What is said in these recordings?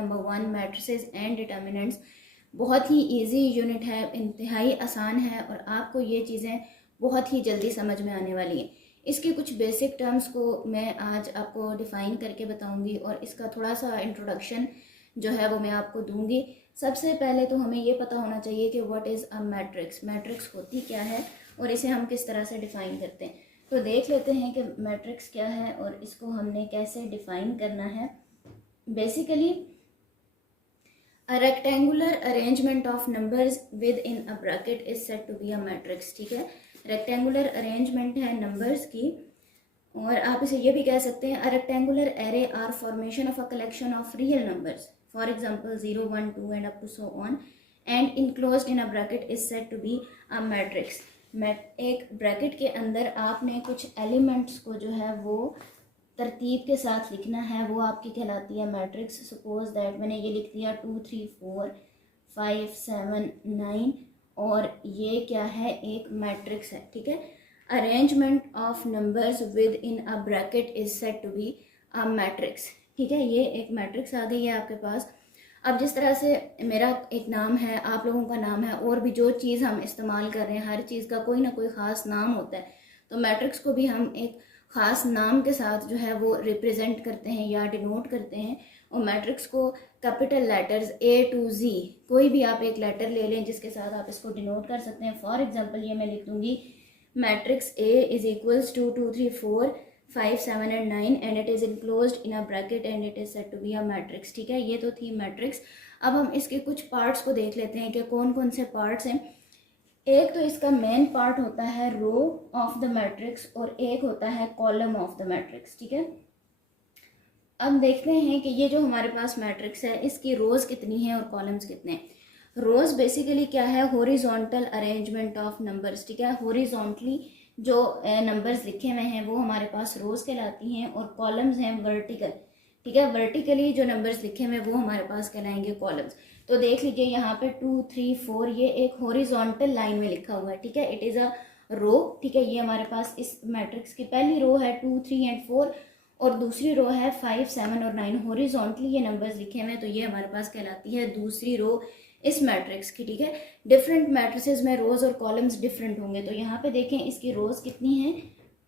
Number 1 matrices and determinants. बहुत ही easy unit है, इंतहाई आसान है और आपको ये चीज़ें बहुत ही जल्दी समझ में आने वाली हैं। इसके कुछ बेसिक टर्म्स को मैं आज आपको डिफ़ाइन करके बताऊंगी और इसका थोड़ा सा इंट्रोडक्शन जो है वो मैं आपको दूंगी। सबसे पहले तो हमें ये पता होना चाहिए कि what is a matrix, matrix होती क्या है और इसे हम किस तरह से डिफ़ाइन करते हैं। तो देख लेते हैं कि मैट्रिक्स क्या है और इसको हमने कैसे डिफ़ाइन करना है। Basically a rectangular arrangement of numbers within a bracket is said to be a matrix. ठीक है, रेक्टेंगुलर अरेंजमेंट है नंबर्स की, और आप इसे ये भी कह सकते हैं a rectangular array or formation of a collection of real numbers, for example 0 1 2 and up to so on, and enclosed in a bracket is said to be a matrix. एक ब्रैकेट के अंदर आपने कुछ एलिमेंट्स को जो है वो तरतीब के साथ लिखना है, वो आपकी कहलाती है मैट्रिक्स। सपोज दैट मैंने ये लिख दिया 2 3 4 5 7 9 और ये क्या है, एक मैट्रिक्स है। ठीक है, arrangement of numbers within a bracket is said to be a matrix. ठीक है, ये एक मैट्रिक्स आ गई है आपके पास। अब जिस तरह से मेरा एक नाम है, आप लोगों का नाम है, और भी जो चीज़ हम इस्तेमाल कर रहे हैं हर चीज़ का कोई ना कोई ख़ास नाम होता है, तो मैट्रिक्स को भी हम एक ख़ास नाम के साथ जो है वो रिप्रेजेंट करते हैं या डिनोट करते हैं। और मैट्रिक्स को capital letters A to Z, कोई भी आप एक लेटर ले लें जिसके साथ आप इसको डिनोट कर सकते हैं। फॉर एग्जांपल ये मैं लिख दूंगी matrix A is equals to 2 3 4 5 7 and 9 and it is enclosed in a bracket and it is said to be a matrix. ठीक है, ये तो थी मैट्रिक्स। अब हम इसके कुछ पार्ट्स को देख लेते हैं कि कौन कौन से पार्ट्स हैं। एक तो इसका मेन पार्ट होता है रो ऑफ द मैट्रिक्स और एक होता है कॉलम ऑफ द मैट्रिक्स। ठीक है, अब देखते हैं कि ये जो हमारे पास मैट्रिक्स है इसकी रोज कितनी है और कॉलम्स कितने हैं। रोज बेसिकली क्या है, हॉरिजॉन्टल अरेंजमेंट ऑफ नंबर्स। ठीक है, हॉरिजॉन्टली जो नंबर्स लिखे हुए हैं वो हमारे पास रोज कहलाती हैं और कॉलम्स हैं वर्टिकल। ठीक है, वर्टिकली जो नंबर्स लिखे हुए हैं वो हमारे पास कहलाएंगे कॉलम्स। तो देख लीजिए यहाँ पे 2 3 4 ये एक हॉरिजॉन्टल लाइन में लिखा हुआ है। ठीक है, इट इज अ रो। ठीक है, ये हमारे पास इस मैट्रिक्स की पहली रो है 2 3 एंड 4 और दूसरी रो है 5 7 और 9। हॉरिजॉन्टली ये नंबर्स लिखे हुए हैं तो ये हमारे पास कहलाती है दूसरी रो इस मैट्रिक्स की। ठीक है, डिफरेंट मैट्रिसेस में रोज और कॉलम्स डिफरेंट होंगे। तो यहाँ पे देखें इसकी रोज कितनी है,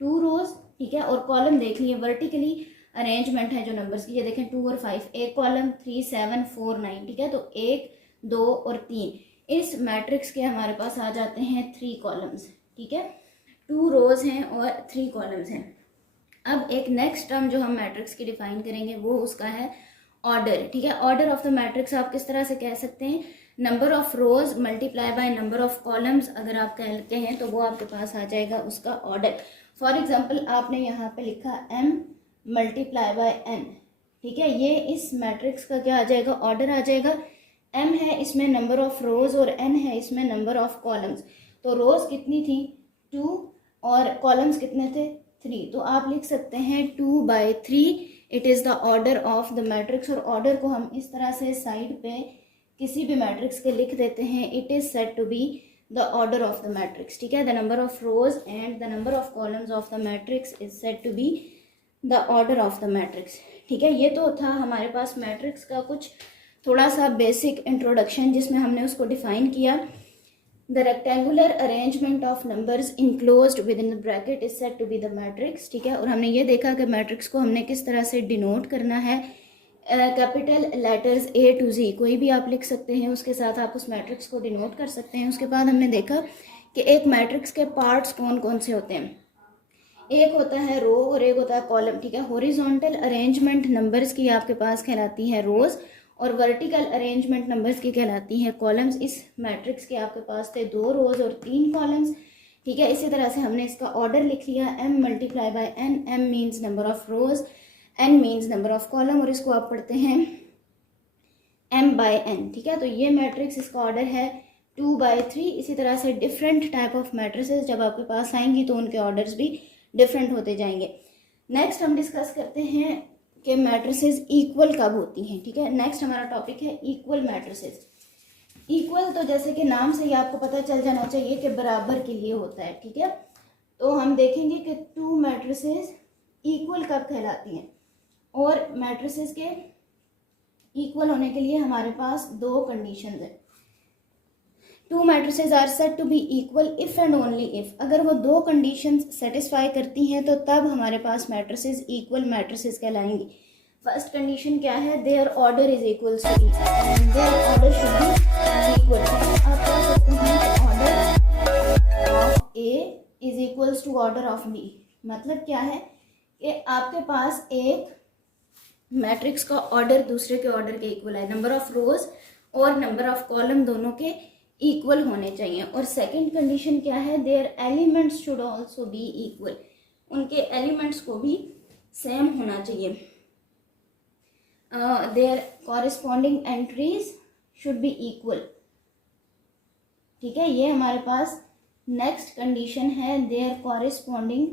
2 रोज। ठीक है, और कॉलम देख लिए वर्टिकली अरेंजमेंट है जो नंबर्स की, ये देखें 2 और 5 एक कॉलम, 3 7 4 9। ठीक है, तो 1 2 और 3 इस मैट्रिक्स के हमारे पास आ जाते हैं 3 कॉलम्स। ठीक है, 2 रोज हैं और 3 कॉलम्स हैं। अब एक नेक्स्ट टर्म जो हम मैट्रिक्स की डिफाइन करेंगे वो उसका है ऑर्डर। ठीक है, ऑर्डर ऑफ द मैट्रिक्स आप किस तरह से कह सकते हैं, number of rose multiply by number of columns अगर आप कहते हैं तो वो आपके पास आ जाएगा उसका ऑर्डर। फॉर एग्जांपल आपने यहाँ पे लिखा m मल्टीप्लाई बाय n। ठीक है, ये इस मैट्रिक्स का क्या आ जाएगा, ऑर्डर आ जाएगा। m है इसमें नंबर ऑफ रोज और n है इसमें नंबर ऑफ कॉलम्स। तो रोज कितनी थी 2 और कॉलम्स कितने थे 3, तो आप लिख सकते हैं 2/3 it is the order of the matrix. और ऑर्डर को हम इस तरह से साइड पे किसी भी मैट्रिक्स के लिख देते हैं, it is said to be the order of the matrix. ठीक है, the number of rows and the number of columns of the matrix is said to be the order of the matrix. ठीक है, ये तो था हमारे पास matrix का कुछ थोड़ा सा बेसिक इंट्रोडक्शन जिसमें हमने उसको डिफाइन किया। The rectangular arrangement of numbers enclosed within the bracket is said to be the matrix। ठीक है, और हमने ये देखा कि मैट्रिक्स को हमने किस तरह से डिनोट करना है, capital letters A to Z कोई भी आप लिख सकते हैं, उसके साथ आप उस मैट्रिक्स को डिनोट कर सकते हैं। उसके बाद हमने देखा कि एक मैट्रिक्स के पार्ट्स कौन कौन से होते हैं, एक होता है रो और एक होता है कॉलम। ठीक है, हॉरिजॉन्टल अरेंजमेंट नंबर्स की आपके पास कहलाती है रोज और वर्टिकल अरेंजमेंट नंबर्स की कहलाती हैं कॉलम्स। इस मैट्रिक्स के आपके पास थे 2 रोज और 3 कॉलम्स। ठीक है, इसी तरह से हमने इसका ऑर्डर लिख लिया m multiply by n। m means number of rose, n means number of column और इसको आप पढ़ते हैं m/n। ठीक है, तो ये मैट्रिक्स इसका ऑर्डर है 2/3। इसी तरह से डिफरेंट टाइप ऑफ मैट्रिसेस जब आपके पास आएंगी तो उनके ऑर्डर्स भी डिफरेंट होते जाएंगे। नेक्स्ट हम डिस्कस करते हैं कि मैट्रिसेस इक्वल कब होती हैं। ठीक है, नेक्स्ट हमारा टॉपिक है इक्वल मैट्रिसेस। इक्वल तो जैसे कि नाम से ही आपको पता चल जाना चाहिए कि बराबर के लिए होता है। ठीक है, तो हम देखेंगे कि 2 मैट्रिसेस इक्वल कब कहलाती हैं और मैट्रिसेस के इक्वल होने के लिए हमारे पास दो कंडीशंस है। Two matrices are said to be equal if and only if, अगर वो दो कंडीशंस सेटिस्फाई करती हैं तो तब हमारे पास मैट्रिसेस इक्वल मैट्रिसेस कहलाएंगी। फर्स्ट कंडीशन क्या है, their order is equal to E, their order should be equal. आप कह सकते हैं order of A is equals to order of B. मतलब क्या है कि आपके पास एक मैट्रिक्स का ऑर्डर दूसरे के ऑर्डर के इक्वल है, नंबर ऑफ रोज और नंबर ऑफ कॉलम दोनों के इक्वल होने चाहिए। और सेकंड कंडीशन क्या है, their elements should also be equal, उनके एलिमेंट्स को भी सेम होना चाहिए। Their corresponding entries should be equal. ठीक है, ये हमारे पास नेक्स्ट कंडीशन है, their corresponding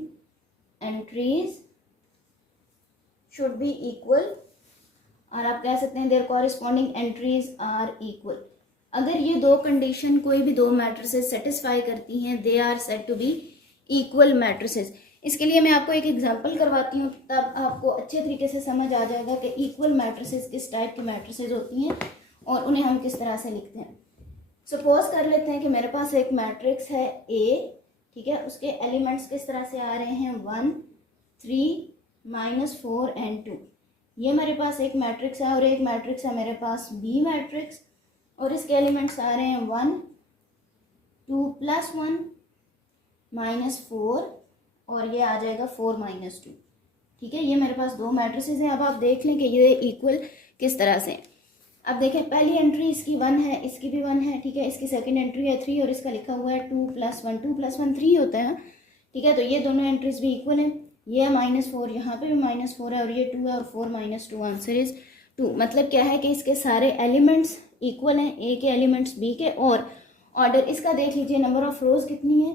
entries should be equal. और आप कह सकते हैं their corresponding entries are equal. अगर ये दो कंडीशन कोई भी दो मैट्रिसेस सेटिस्फाई करती हैं, they are said to be equal matrices. इसके लिए मैं आपको एक एग्जांपल करवाती हूँ, तब आपको अच्छे तरीके से समझ आ जाएगा कि इक्वल मैट्रिसेस किस टाइप की मैट्रिसेस होती हैं और उन्हें हम किस तरह से लिखते हैं। सपोज कर लेते हैं कि मेरे पास एक मैट्रिक्स है ए, ठीक है, उसके एलिमेंट्स किस तरह से आ रहे हैं 1, 3, -4 एंड 2। ये मेरे पास एक मैट्रिक्स है और एक मैट्रिक्स है मेरे पास बी मैट्रिक्स और इसके एलिमेंट्स आ रहे हैं 1, 2 + 1 -4 और ये आ जाएगा 4 - 2। ठीक है, ये मेरे पास दो मैट्रिसेस हैं। अब आप देख लें कि ये इक्वल किस तरह से। अब देखें, पहली एंट्री इसकी 1 है, इसकी भी 1 है, ठीक है, इसकी सेकंड एंट्री है 3 और इसका लिखा हुआ है 2 + 1, 2 + 1 3 होता है। ठीक है, तो ये दोनों एंट्रीज भी इक्वल हैं। ये -4, यहाँ पे भी -4 है और ये 2 है और 4 - 2 आंसर इज 2। मतलब क्या है कि इसके सारे एलिमेंट्स इक्वल हैं, ए के एलिमेंट्स बी के। और ऑर्डर इसका देख लीजिए, नंबर ऑफ रोज कितनी है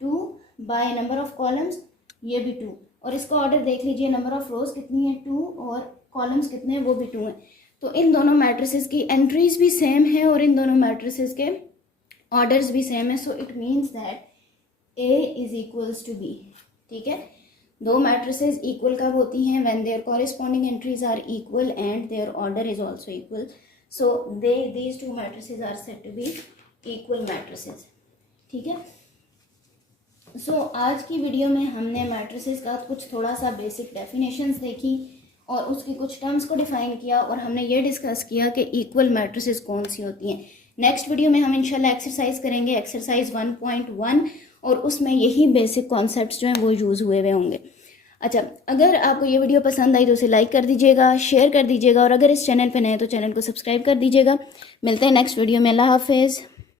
2 बाय नंबर ऑफ कॉलम्स, ये भी 2। और इसका ऑर्डर देख लीजिए, नंबर ऑफ रोज कितनी है 2 और कॉलम्स कितने हैं वो भी 2 हैं। तो इन दोनों मैट्रिसेस की एंट्रीज भी सेम है और इन दोनों मैट्रिसेस के ऑर्डर्स भी सेम है। So it means that A is equals to B. ठीक है, दो मैट्रिसेस इक्वल कब होती हैं, when their corresponding entries are equal and their order is also equal. So these two matrices are said to be equal matrices। ठीक है, सो आज की वीडियो में हमने मैट्रिसेस का कुछ थोड़ा सा बेसिक डेफिनेशंस देखी और उसकी कुछ टर्म्स को डिफाइन किया और हमने ये डिस्कस किया कि इक्वल मैट्रिसेस कौन सी होती हैं। नेक्स्ट वीडियो में हम इंशाल्लाह एक्सरसाइज करेंगे, एक्सरसाइज 1.1, और उसमें यही बेसिक कॉन्सेप्ट्स जो हैं वो यूज़ हुए हुए होंगे। अच्छा, अगर आपको ये वीडियो पसंद आई तो उसे लाइक कर दीजिएगा, शेयर कर दीजिएगा और अगर इस चैनल पे नए हैं तो चैनल को सब्सक्राइब कर दीजिएगा। मिलते हैं नेक्स्ट वीडियो में। अल्लाह हाफिज़।